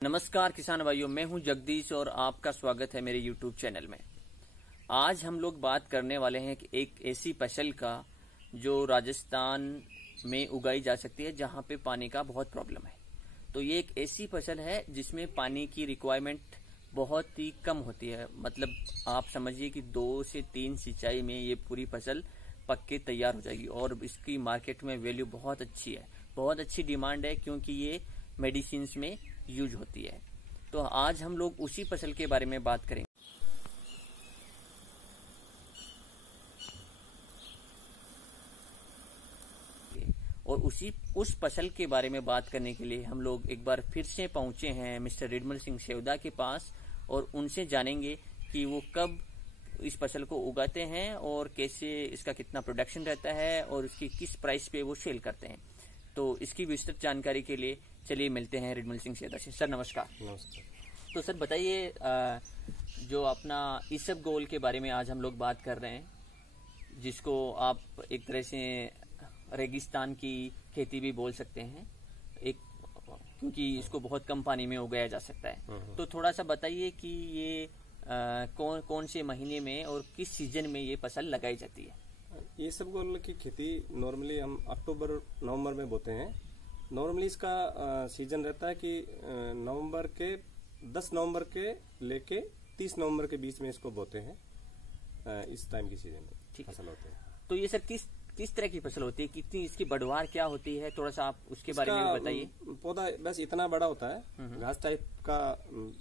नमस्कार किसान भाइयों, मैं हूं जगदीश और आपका स्वागत है मेरे YouTube चैनल में। आज हम लोग बात करने वाले हैं कि एक ऐसी फसल का जो राजस्थान में उगाई जा सकती है जहां पे पानी का बहुत प्रॉब्लम है। तो ये एक ऐसी फसल है जिसमें पानी की रिक्वायरमेंट बहुत ही कम होती है। मतलब आप समझिए कि 2 से 3 सिंचाई में ये पूरी फसल पक के तैयार हो जाएगी और इसकी मार्केट में वैल्यू बहुत अच्छी है, बहुत अच्छी डिमांड है क्योंकि ये मेडिसिन में यूज होती है। तो आज हम लोग उसी फसल के बारे में बात करेंगे और उस फसल के बारे में बात करने के लिए हम लोग एक बार फिर से पहुंचे हैं मिस्टर रिडमल सिंह सेवदा के पास और उनसे जानेंगे कि वो कब इस फसल को उगाते हैं और कैसे इसका कितना प्रोडक्शन रहता है और इसकी किस प्राइस पे वो सेल करते हैं। तो इसकी विस्तृत जानकारी के लिए चलिए मिलते हैं रिडमल सिंह सेवदा से। सर नमस्कार। नमस्कार। तो सर बताइए, जो अपना इसबगोल के बारे में आज हम लोग बात कर रहे हैं, जिसको आप एक तरह से रेगिस्तान की खेती भी बोल सकते हैं, एक क्योंकि इसको बहुत कम पानी में उगाया जा सकता है। तो थोड़ा सा बताइए कि ये कौन कौन से महीने में और किस सीजन में ये फसल लगाई जाती है। ये इसबगोल की खेती नॉर्मली हम अक्टूबर नवंबर में बोते हैं। नॉर्मली इसका सीजन रहता है कि 10 नवंबर के लेके 30 नवंबर के बीच में इसको बोते हैं। इस टाइम की सीजन में फसल होते हैं। तो ये सर किस तरह की फसल होती है, कितनी इसकी बढ़वार क्या होती है, थोड़ा सा आप उसके बारे में बताइए। पौधा बस इतना बड़ा होता है, घास टाइप का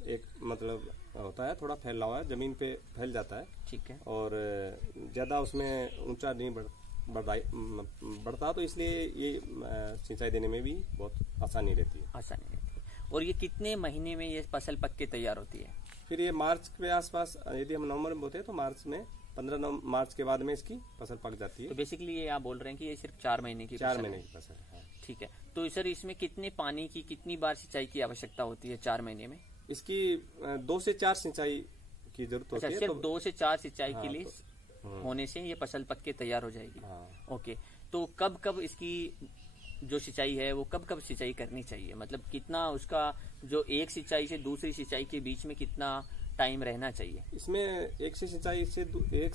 एक मतलब होता है, थोड़ा फैला हुआ है, जमीन पे फैल जाता है। ठीक है। और ज्यादा उसमें ऊंचा नहीं बढ़ता, तो इसलिए ये सिंचाई देने में भी बहुत आसानी रहती है। और ये कितने महीने में ये फसल पक के तैयार होती है? फिर ये मार्च के आसपास, यदि हम नवंबर में बोते हैं तो मार्च में 15 मार्च के बाद में इसकी फसल पक जाती है। तो बेसिकली ये आप बोल रहे हैं कि ये सिर्फ 4 महीने की 4 महीने की फसल है। ठीक है। तो सर इसमें कितने पानी की, कितनी बार सिंचाई की आवश्यकता होती है 4 महीने में? इसकी 2 से 4 सिंचाई की जरूरत होती है। सिर्फ 2 से 4 सिंचाई के लिए होने से ये फसल पक के तैयार हो जाएगी। ओके। तो कब इसकी जो सिंचाई है वो कब सिंचाई करनी चाहिए? मतलब कितना उसका जो एक सिंचाई से दूसरी सिंचाई के बीच में कितना टाइम रहना चाहिए? इसमें एक सिंचाई से दूसरी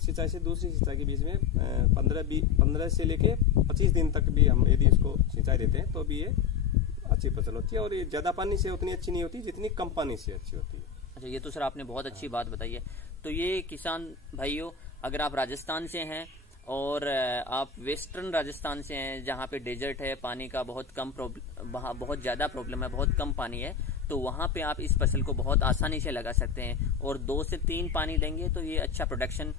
सिंचाई के बीच में 15 से लेके 25 दिन तक भी हम यदि इसको सिंचाई देते हैं तो भी ये अच्छी फसल होती है। और ये ज्यादा पानी से उतनी अच्छी नहीं होती जितनी कम पानी से अच्छी होती है। अच्छा, ये तो सर आपने बहुत अच्छी बात बताई है। तो ये किसान भाइयों, अगर आप राजस्थान से हैं और आप वेस्टर्न राजस्थान से हैं जहाँ पे डेजर्ट है, पानी का बहुत बहुत ज्यादा प्रॉब्लम है, बहुत कम पानी है, तो वहां पे आप इस फसल को बहुत आसानी से लगा सकते हैं और 2 से 3 पानी देंगे तो ये अच्छा प्रोडक्शन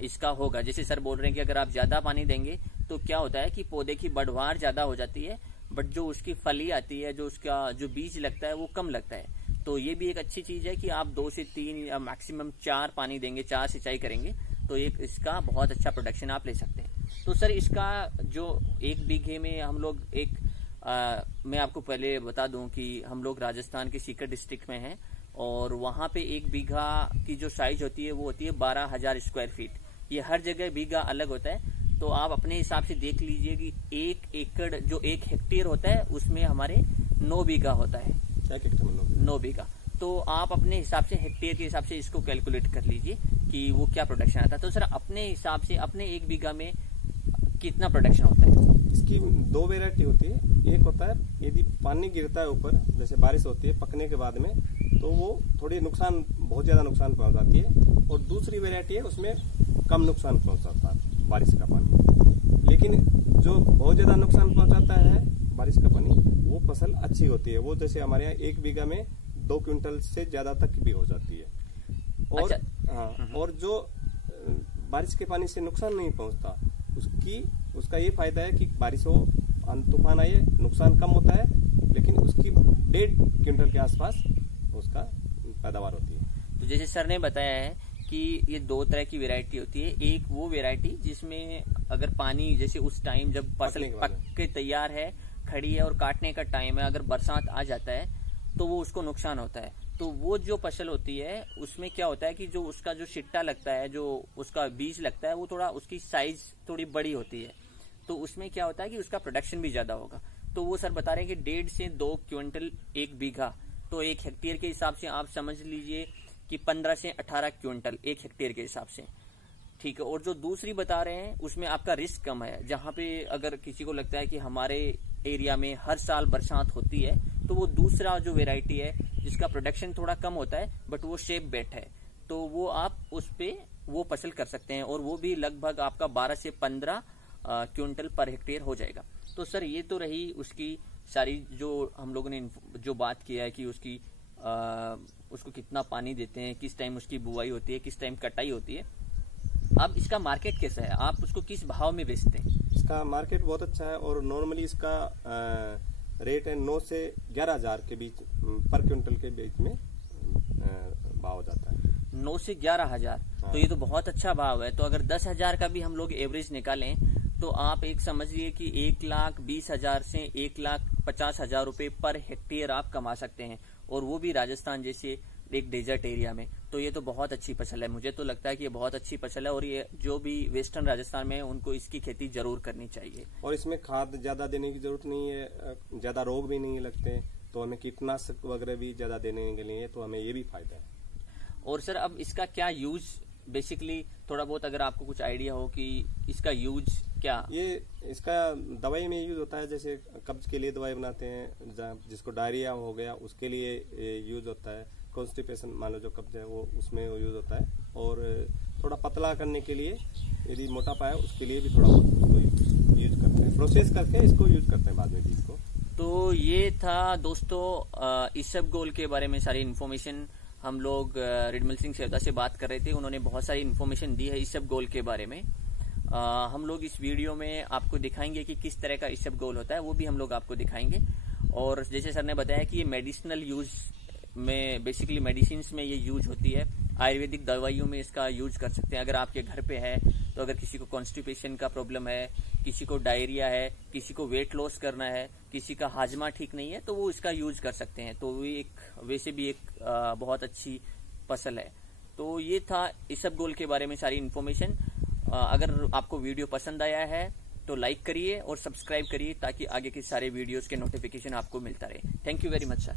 इसका होगा। जैसे सर बोल रहे हैं कि अगर आप ज्यादा पानी देंगे तो क्या होता है कि पौधे की बढ़वार ज्यादा हो जाती है, बट जो उसकी फली आती है, जो उसका जो बीज लगता है वो कम लगता है। तो ये भी एक अच्छी चीज है कि आप 2 से 3 या मैक्सिमम 4 पानी देंगे, 4 सिंचाई करेंगे तो एक इसका बहुत अच्छा प्रोडक्शन आप ले सकते हैं। तो सर इसका जो 1 बीघे में हम लोग मैं आपको पहले बता दूं कि हम लोग राजस्थान के सीकर डिस्ट्रिक्ट में हैं और वहां पे 1 बीघा की जो साइज होती है वो होती है 12,000 स्क्वायर फीट। ये हर जगह बीघा अलग होता है, तो आप अपने हिसाब से देख लीजिए कि 1 एकड़ जो 1 हेक्टेयर होता है उसमें हमारे 9 बीघा होता है। 9 बीघा। तो आप अपने हिसाब से हेक्टेयर के हिसाब से इसको कैलकुलेट कर लीजिए कि वो क्या प्रोडक्शन आता है। तो सर अपने हिसाब से अपने 1 बीघा में कितना प्रोडक्शन होता है? इसकी 2 वेरायटी होती है। एक होता है यदि पानी गिरता है ऊपर, जैसे बारिश होती है पकने के बाद में, तो वो थोड़ी बहुत ज्यादा नुकसान पहुंचाती है। और दूसरी वेरायटी है उसमें कम नुकसान पहुंचाता है बारिश का पानी। लेकिन जो बहुत ज्यादा नुकसान पहुंचाता है बारिश का पानी, वो फसल अच्छी होती है। वो जैसे हमारे यहाँ 1 बीघा में 2 क्विंटल से ज्यादा तक भी हो जाती है। और और जो बारिश के पानी से नुकसान नहीं पहुंचता, उसका ये फायदा है कि बारिश हो, तूफान आए, नुकसान कम होता है, लेकिन उसकी 1.5 क्विंटल के आसपास उसका पैदावार होती है। तो जैसे सर ने बताया है कि ये 2 तरह की वैरायटी होती है। एक वो वैरायटी जिसमें अगर पानी जैसे उस टाइम जब फसल पक के तैयार है, खड़ी है और काटने का टाइम है, अगर बरसात आ जाता है तो वो उसको नुकसान होता है। तो वो जो फसल होती है उसमें क्या होता है कि जो उसका जो शिट्टा लगता है, जो उसका बीज लगता है, वो थोड़ा उसकी साइज थोड़ी बड़ी होती है। तो उसमें क्या होता है कि उसका प्रोडक्शन भी ज्यादा होगा। तो वो सर बता रहे हैं कि 1.5 से 2 क्विंटल 1 बीघा तो 1 हेक्टेयर के हिसाब से आप समझ लीजिए कि 15 से 18 क्विंटल 1 हेक्टेयर के हिसाब से, ठीक है। और जो दूसरी बता रहे हैं उसमें आपका रिस्क कम है, जहां पे अगर किसी को लगता है कि हमारे एरिया में हर साल बरसात होती है, तो वो दूसरा जो वेराइटी है जिसका प्रोडक्शन थोड़ा कम होता है बट वो शेप बेट है, तो वो आप उस पे वो फसल कर सकते हैं, और वो भी लगभग आपका 12 से 15 क्विंटल पर हेक्टेयर हो जाएगा। तो सर ये तो रही उसकी सारी जो हम लोगों ने जो बात किया है कि उसको कितना पानी देते हैं, किस टाइम उसकी बुआई होती है, किस टाइम कटाई होती है। अब इसका मार्केट कैसा है, आप उसको किस भाव में बेचते हैं? इसका मार्केट बहुत अच्छा है और नॉर्मली इसका रेट है 9 से 11 हजार के बीच पर क्विंटल के बीच में भाव जाता है। 9 से 11 हजार, तो ये तो बहुत अच्छा भाव है। तो अगर 10 हजार का भी हम लोग एवरेज निकालें तो आप एक समझिए कि 1,20,000 से 1,50,000 रुपए पर हेक्टेयर आप कमा सकते हैं, और वो भी राजस्थान जैसे एक डेजर्ट एरिया में। तो ये तो बहुत अच्छी फसल है, मुझे तो लगता है कि ये बहुत अच्छी फसल है, और ये जो भी वेस्टर्न राजस्थान में है उनको इसकी खेती जरूर करनी चाहिए। और इसमें खाद ज्यादा देने की जरूरत नहीं है, ज्यादा रोग भी नहीं लगते, तो हमें कीटनाशक वगैरह भी ज्यादा देने के लिए, तो हमें ये भी फायदा है। और सर अब इसका क्या यूज, बेसिकली थोड़ा बहुत अगर आपको कुछ आइडिया हो कि इसका यूज क्या? ये इसका दवाई में यूज होता है, जैसे कब्ज के लिए दवाई बनाते हैं, जिसको डायरिया हो गया उसके लिए यूज होता है, कॉन्स्टिपेशन मान लो जो कब्ज है वो उसमें यूज होता है, और थोड़ा पतला करने के लिए यदि मोटापा है उसके लिए भी थोड़ा बहुत उसको यूज करते हैं, प्रोसेस करके इसको यूज करते हैं बाद में बीज को। तो ये था दोस्तों इसबगोल के बारे में सारी इन्फॉर्मेशन। हम लोग रिडमल सिंह सेवदा से बात कर रहे थे, उन्होंने बहुत सारी इन्फॉर्मेशन दी है इसबगोल के बारे में। हम लोग इस वीडियो में आपको दिखाएंगे कि किस तरह का इसबगोल होता है, वो भी हम लोग आपको दिखाएंगे। और जैसे सर ने बताया कि ये मेडिसिनल यूज में, बेसिकली मेडिसिन में ये यूज होती है, आयुर्वेदिक दवाइयों में इसका यूज कर सकते हैं। अगर आपके घर पे है तो अगर किसी को कॉन्स्टिपेशन का प्रॉब्लम है, किसी को डायरिया है, किसी को वेट लॉस करना है, किसी का हाजमा ठीक नहीं है, तो वो इसका यूज कर सकते हैं। तो ये वैसे भी एक बहुत अच्छी फसल है। तो ये था इसबगोल के बारे में सारी इन्फॉर्मेशन। अगर आपको वीडियो पसंद आया है तो लाइक करिए और सब्सक्राइब करिए, ताकि आगे के सारे वीडियोस के नोटिफिकेशन आपको मिलता रहे। Thank you very much sir.